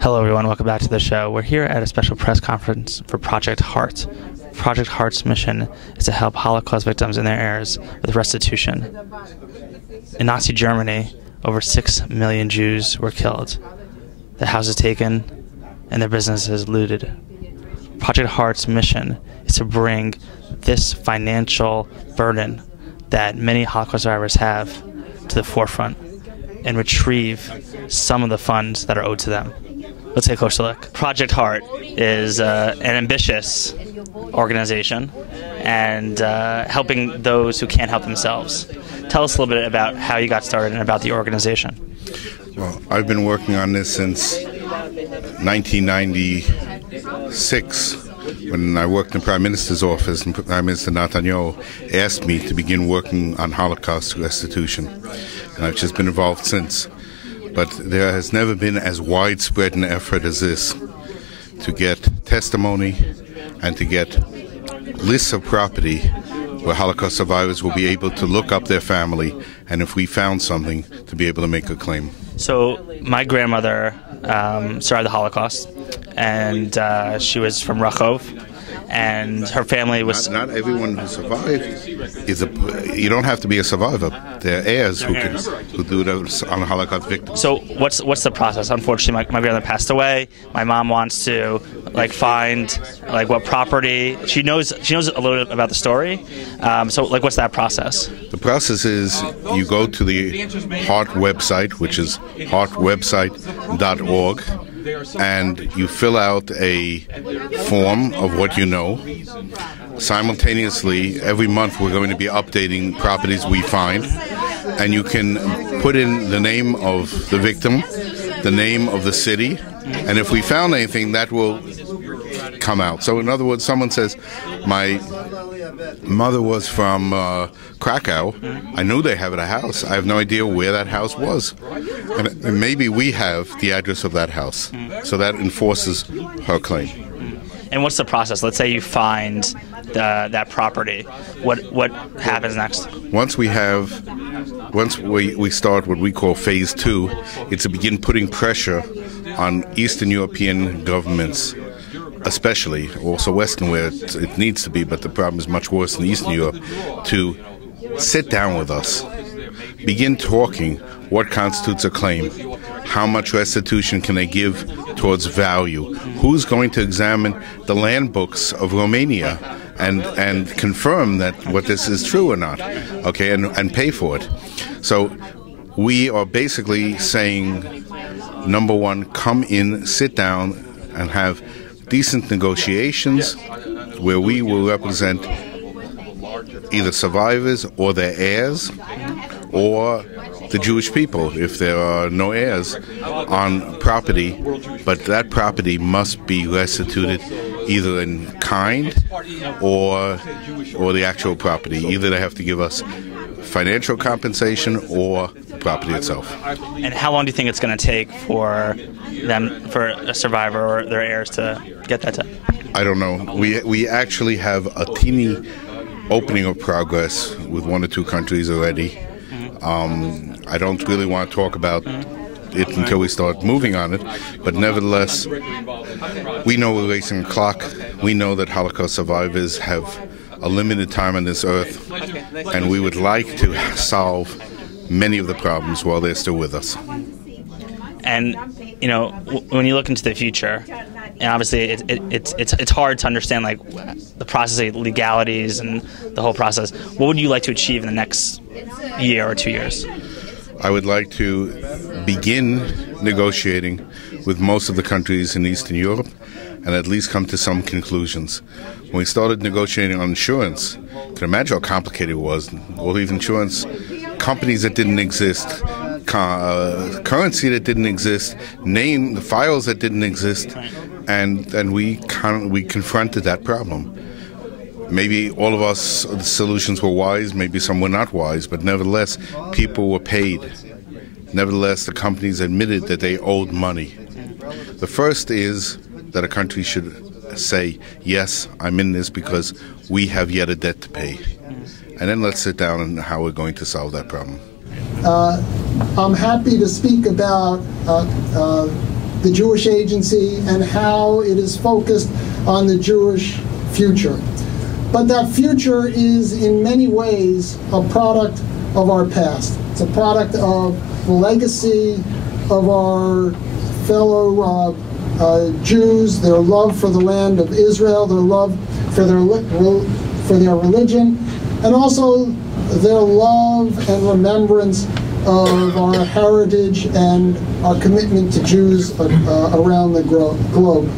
Hello everyone, welcome back to the show. We're here at a special press conference for Project Heart. Project Heart's mission is to help Holocaust victims and their heirs with restitution. In Nazi Germany, over 6 million Jews were killed, their houses taken, and their businesses looted. Project Heart's mission is to bring this financial burden that many Holocaust survivors have to the forefront and retrieve some of the funds that are owed to them. Let's take a closer look. Project Heart is an ambitious organization and helping those who can't help themselves. Tell us a little bit about how you got started and about the organization. Well, I've been working on this since 1996 when I worked in the Prime Minister's office, and Prime Minister Netanyahu asked me to begin working on Holocaust restitution. And I've just been involved since. But there has never been as widespread an effort as this to get testimony and to get lists of property where Holocaust survivors will be able to look up their family, and if we found something, to be able to make a claim. So my grandmother survived the Holocaust, and she was from Rachov, and her family was... Not everyone who survived is you don't have to be a survivor. There are heirs who do those on Holocaust victims. So what's the process? Unfortunately, my grandmother passed away. My mom wants to find what property. She knows a little bit about the story. So what's that process? The process is you go to the Heart website, which is heartwebsite.org, and you fill out a form of what you know. Simultaneously, every month we're going to be updating properties we find, and you can put in the name of the victim, the name of the city, and if we found anything, that will come out. So in other words, someone says, my mother was from Krakow. I knew they had a house. I have no idea where that house was. And maybe we have the address of that house. So that enforces her claim. And what's the process? Let's say you find that property. What happens next? Once we start what we call phase 2, it's to begin putting pressure on Eastern European governments, especially, also Western where it needs to be, but the problem is much worse in Eastern Europe, to sit down with us, begin talking what constitutes a claim, how much restitution can they give towards value, who's going to examine the land books of Romania and confirm that what this is true or not, okay, and pay for it. So we are basically saying, number one, come in, sit down, and have decent negotiations where we will represent either survivors or their heirs or the Jewish people if there are no heirs on property, but that property must be restituted either in kind or the actual property. Either they have to give us financial compensation or property itself. And how long do you think it's going to take for a survivor or their heirs to get that done? I don't know. We actually have a teeny opening of progress with 1 or 2 countries already. I don't really want to talk about it until we start moving on it, but nevertheless, we know we're racing a clock. We know that Holocaust survivors have a limited time on this earth, and we would like to solve many of the problems while they're still with us. And when you look into the future, and obviously it's hard to understand the process of legalities and the whole process. What would you like to achieve in the next year or 2 years? I would like to begin negotiating with most of the countries in Eastern Europe and at least come to some conclusions. When we started negotiating on insurance, you can imagine how complicated it was. All these insurance companies that didn't exist, currency that didn't exist, the files that didn't exist, and we confronted that problem. Maybe all of us, the solutions were wise, maybe some were not wise, but nevertheless, people were paid. Nevertheless, the companies admitted that they owed money. The first is that a country should say, yes, I'm in this because we have yet a debt to pay. And then let's sit down and how we're going to solve that problem. I'm happy to speak about the Jewish Agency and how it is focused on the Jewish future. But that future is in many ways a product of our past. It's a product of the legacy of our fellow Jews, their love for the land of Israel, their love for their religion, and also their love and remembrance of our heritage and our commitment to Jews around the globe.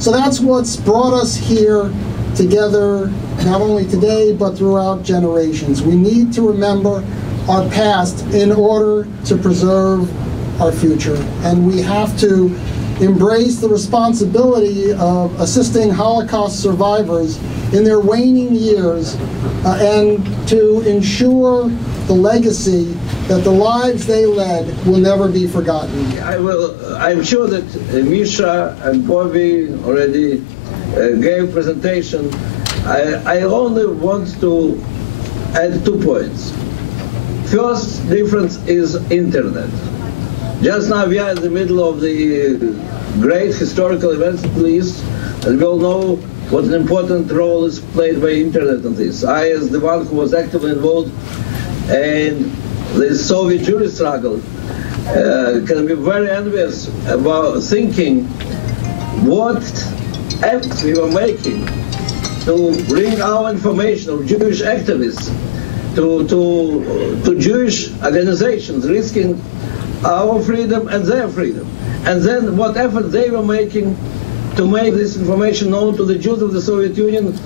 So that's what's brought us here together, not only today, but throughout generations. We need to remember our past in order to preserve our future. And we have to embrace the responsibility of assisting Holocaust survivors in their waning years and to ensure the legacy that the lives they led will never be forgotten. I'm sure that Misha and Bobby already gave presentation. I only want to add 2 points. First difference is internet. Just now we are in the middle of the great historical events in the East, and we all know what an important role is played by internet in this. I, as the one who was actively involved in the Soviet Jewish struggle, can be very envious about thinking what efforts we were making to bring our information of Jewish activists to Jewish organizations, risking our freedom and their freedom. And then what effort they were making to make this information known to the Jews of the Soviet Union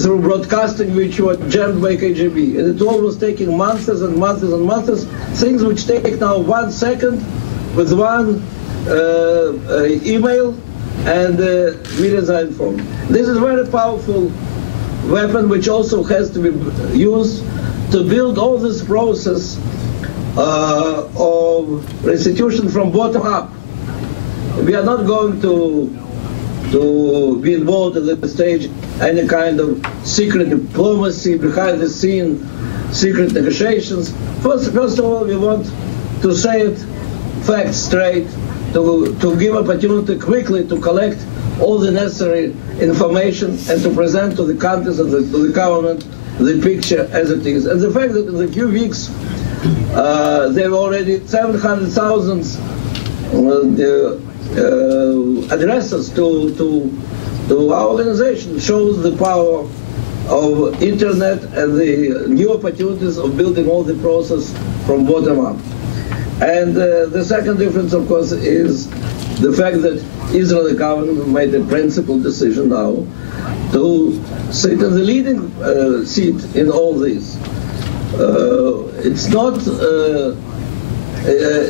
through broadcasting which were jammed by KGB. And it all was taking months and months and months, things which take now 1 second with one email and millions are informed. This is a very powerful weapon which also has to be used to build all this process of restitution from bottom up. We are not going to be involved at this stage any kind of secret diplomacy, behind the scene secret negotiations. First of all, we want to say it facts straight, to give opportunity quickly to collect all the necessary information and to present to the countries and to the government the picture as it is. And the fact that in a few weeks there were already 700,000 addresses to our organization shows the power of internet and the new opportunities of building all the process from bottom up. And the second difference, of course, is the fact that Israeli government made a principled decision now to sit in the leading seat in all this. It's not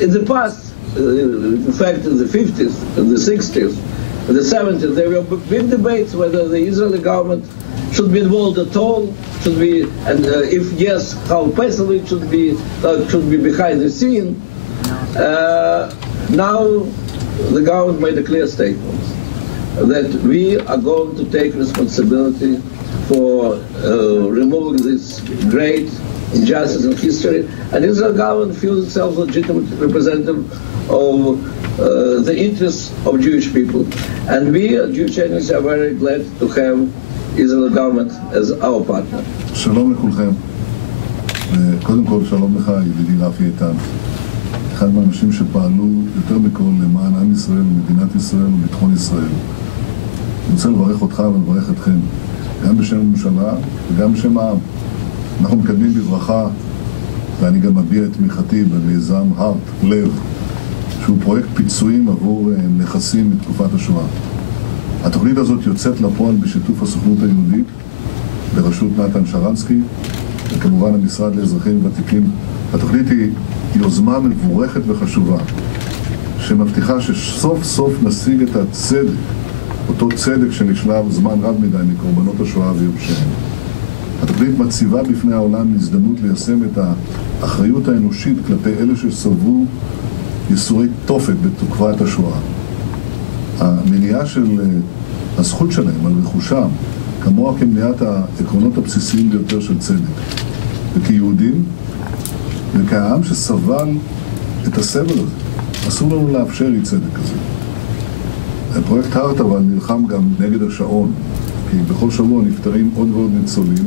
in the past, in fact, in the 50s, in the 60s, in the 70s, there were big debates whether the Israeli government should be involved at all, should be, and if yes, how passively it should be behind the scene. Now the government made a clear statement that we are going to take responsibility for removing this great injustice in history, and Israel government feels itself legitimate representative of the interests of Jewish people. And we, Jewish Agency, are very glad to have Israel government as our partner. שלום לכולכם. קודם כל, שלום לך, ידידי רפי איתן. אחד מהאנשים שפעלו יותר מכל למען עם ישראל ומדינת ישראל וביטחון ישראל. אני רוצה לברך אותך ולברך אתכם, גם בשם הממשלה וגם בשם העם. אנחנו מקדמים בברכה, ואני גם מביע את תמיכתי במיזם הארט, לב, שהוא פרויקט פיצויים עבור נכסים מתקופת השואה. התוכנית הזאת יוצאת לפועל בשיתוף הסוכנות היהודית, בראשות נתן שרנסקי, וכמובן המשרד לאזרחים ותיקים. התוכנית היא יוזמה מבורכת וחשובה, שמבטיחה שסוף סוף נשיג את הצדק, אותו צדק שנשלב זמן רב מדי מקורבנות השואה ויורשיהם. התוכנית מציבה בפני העולם הזדמנות ליישם את האחריות האנושית כלפי אלה שסבלו ייסורי תופת בתקופת השואה. המניעה של הזכות שלהם על רכושם, כמוה כמניעת העקרונות הבסיסיים ביותר של צדק. וכיהודים, וכעם שסבל את הסבל הזה, אסור לנו לאפשר אי צדק כזה. פרויקט הארט אבל נלחם גם נגד השעון, כי בכל שבוע נפטרים עוד ועוד ניצולים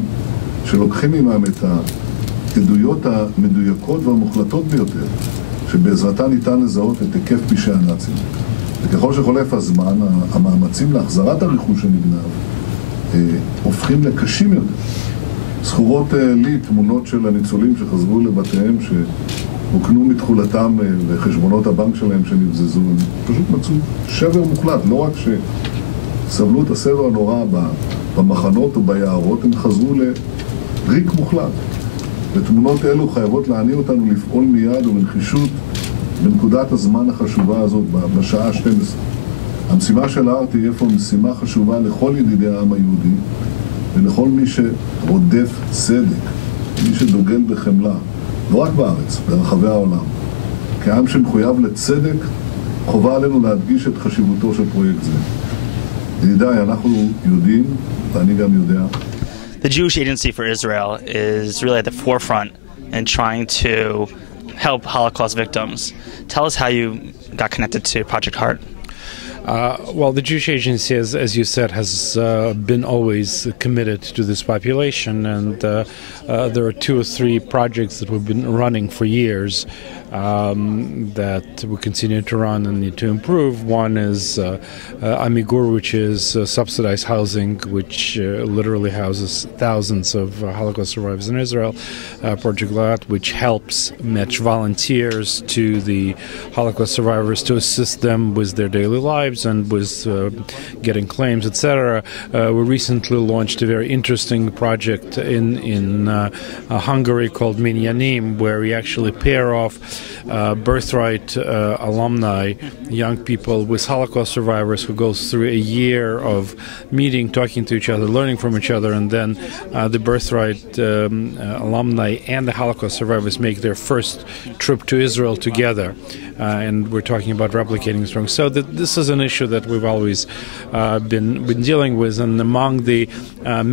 שלוקחים עמם את העדויות המדויקות והמוחלטות ביותר, שבעזרתה ניתן לזהות את היקף פשעי הנאצים. וככל שחולף הזמן, המאמצים להחזרת הרכוש שנגנב הופכים לקשים יותר. זכורות לי תמונות של הניצולים שחזרו לבתיהם, שהוקנו מתחולתם וחשבונות הבנק שלהם שנבזזו. הם פשוט מצאו שבר מוחלט, לא רק שסבלו את הסבל הנורא במחנות וביערות, הם חזרו לריק מוחלט. ותמונות אלו חייבות להניע אותנו לפעול מיד ובנחישות בנקודת הזמן החשובה הזאת, בשעה 12. המשימה של הארט תהיה פה משימה חשובה לכל ידידי העם היהודי ולכל מי שרודף צדק, מי שדוגל בחמלה, לא רק בארץ, ברחבי העולם. כעם שמחויב לצדק, חובה עלינו להדגיש את חשיבותו של פרויקט זה. ידידיי, אנחנו יודעים, ואני גם יודע, The Jewish Agency for Israel is really at the forefront in trying to help Holocaust victims. Tell us how you got connected to Project Heart. Well, the Jewish Agency, as you said, has been always committed to this population, and there are 2 or 3 projects that we've been running for years that we continue to run and need to improve. One is Amigur, which is subsidized housing, which literally houses thousands of Holocaust survivors in Israel. Project Lot, which helps match volunteers to the Holocaust survivors to assist them with their daily lives and with getting claims, etc. We recently launched a very interesting project in Hungary called Minyanim, where we actually pair off birthright alumni, young people with Holocaust survivors who goes through a year of meeting, talking to each other, learning from each other, and then the birthright alumni and the Holocaust survivors make their first trip to Israel together. And we're talking about replicating this program. So this is an issue that we've always been dealing with, and among the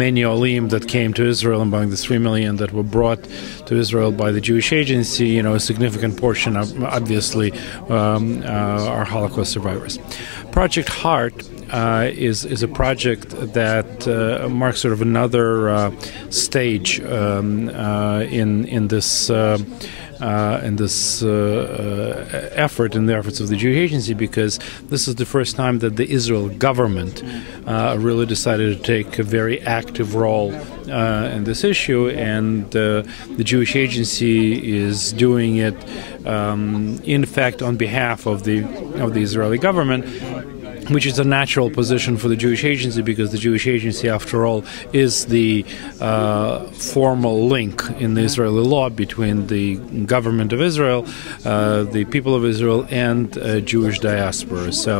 many olim that came to Israel, among the 3 million that were brought to Israel by the Jewish Agency, a significant portion, obviously, are Holocaust survivors. Project Heart is a project that marks sort of another stage in this effort, in the efforts of the Jewish Agency, because this is the first time that the Israel government really decided to take a very active role in this issue, and the Jewish Agency is doing it, in fact, on behalf of the Israeli government, which is a natural position for the Jewish Agency, because the Jewish Agency, after all, is the formal link in the Israeli law between the government of Israel, the people of Israel, and Jewish diaspora. So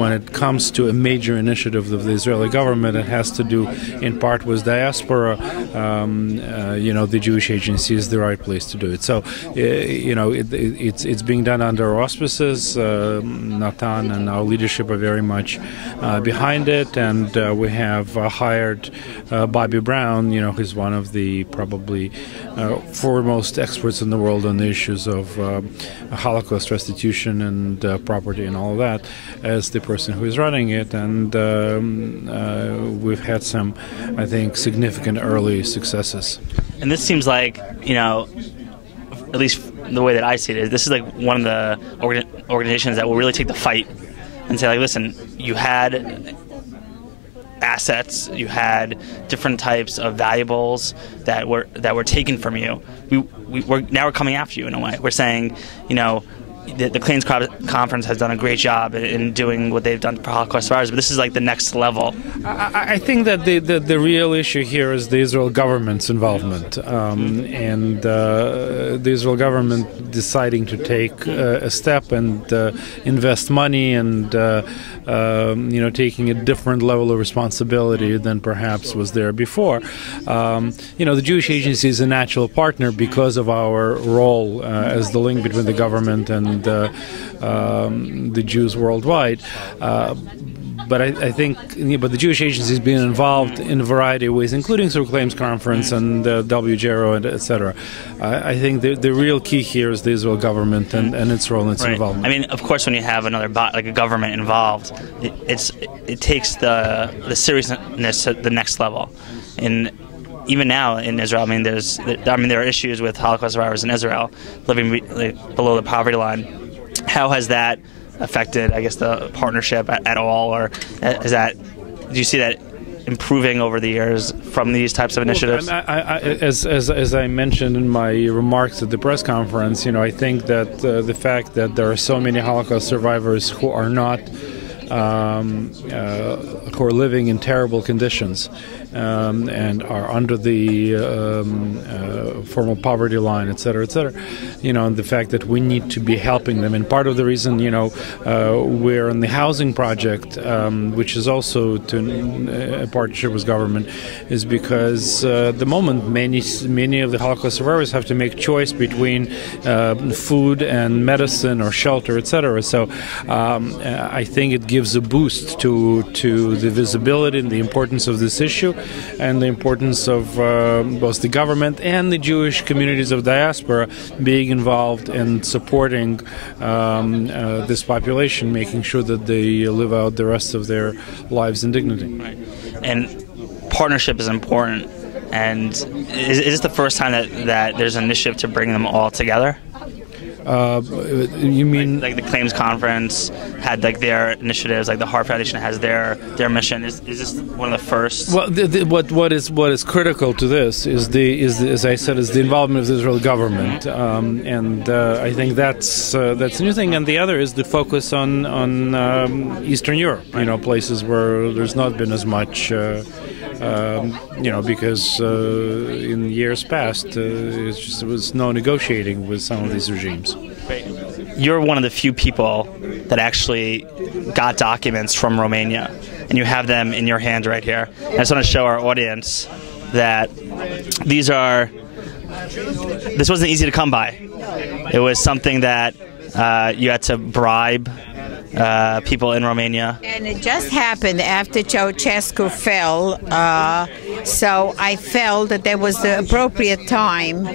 when it comes to a major initiative of the Israeli government, it has to do in part with diaspora. The Jewish Agency is the right place to do it. So, it's being done under auspices. Natan and our leadership are very much behind it, and we have hired Bobby Brown, who's one of the probably foremost experts in the world on the issues of Holocaust restitution and property and all of that, as the person who is running it, and we've had some, I think, significant early successes. And this seems like, at least the way that I see it, this is like one of the organizations that will really take the fight and say, like, listen, you had assets, you had different types of valuables that were taken from you. We're coming after you in a way. We're saying, the Claims Conference has done a great job in doing what they've done for Holocaust survivors, but this is like the next level. I think that the real issue here is the Israel government's involvement, and the Israel government deciding to take a step and invest money and taking a different level of responsibility than perhaps was there before. The Jewish Agency is a natural partner because of our role as the link between the government and the Jews worldwide. But I think, but the Jewish Agency has been involved in a variety of ways, including through claims conference and WJRO and etc. I think the real key here is the Israel government and its role and its involvement. I mean, of course, when you have another like a government involved, it takes the seriousness to the next level. And even now in Israel, I mean, there are issues with Holocaust survivors in Israel living below the poverty line. How has that affected, I guess, the partnership at all, or do you see that improving over the years from these types of initiatives? As I mentioned in my remarks at the press conference, I think that the fact that there are so many Holocaust survivors who are not who are living in terrible conditions and are under the formal poverty line, etc., and the fact that we need to be helping them. And part of the reason, we're on the housing project, which is also a partnership with government, is because at the moment many of the Holocaust survivors have to make choice between food and medicine or shelter, etc. So I think it gives a boost to the visibility and the importance of this issue, and the importance of both the government and the Jewish communities of diaspora being involved in supporting this population, making sure that they live out the rest of their lives in dignity. Right. And partnership is important. And is this the first time that there's an initiative to bring them all together? You mean like the claims conference had like their initiatives, like the Hart Foundation has their mission. Is this one of the first? Well, what is critical to this is as I said, is the involvement of the Israeli government, and I think that's a new thing. And the other is the focus on Eastern Europe, places where there's not been as much. Because in years past, there was no negotiating with some of these regimes. You're one of the few people that actually got documents from Romania, and you have them in your hand right here. I just want to show our audience that this wasn't easy to come by. It was something that you had to bribe people in Romania. And it just happened after Ceausescu fell, so I felt that there was the appropriate time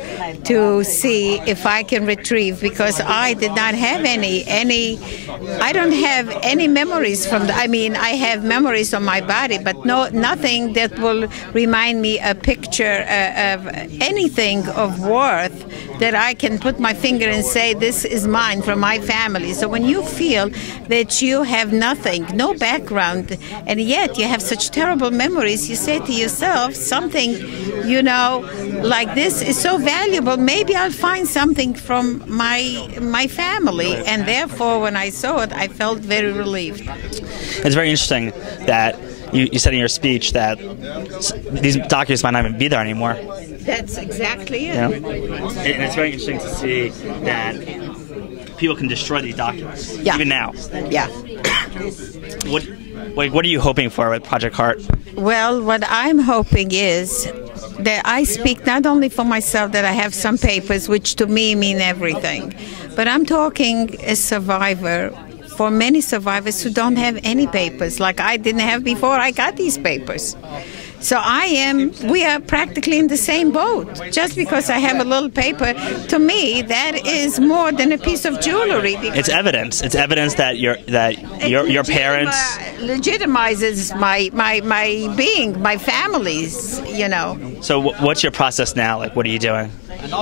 to see if I can retrieve, because I did not have I don't have any memories from I have memories on my body, but nothing that will remind me a picture of anything of worth that I can put my finger and say, this is mine from my family. So when you feel that you have nothing, no background, and yet you have such terrible memories, you say to yourself, something, like this is so valuable, maybe I'll find something from my family. And therefore, when I saw it, I felt very relieved. It's very interesting that you said in your speech that these documents might not even be there anymore. That's exactly it. And it's very interesting to see that people can destroy these documents, even now. Yeah. What are you hoping for with Project Hart? Well, what I'm hoping is that I speak not only for myself, that I have some papers, which to me mean everything, but I'm talking as survivor for many survivors who don't have any papers, like I didn't have before I got these papers. So we are practically in the same boat. Just because I have a little paper, to me, that is more than a piece of jewelry. It's evidence. It's evidence that your parents legitimizes my being, my family's. So what's your process now? Like, what are you doing?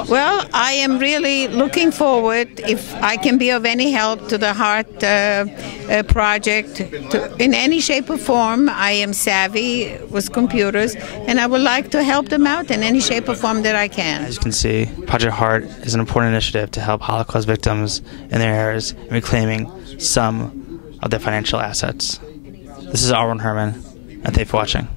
Well, I am really looking forward, if I can be of any help to the Hart project in any shape or form. I am savvy with computers, and I would like to help them out in any shape or form that I can. As you can see, Project Hart is an important initiative to help Holocaust victims and their heirs in reclaiming some of their financial assets. This is Arwen Herman, and thank you for watching.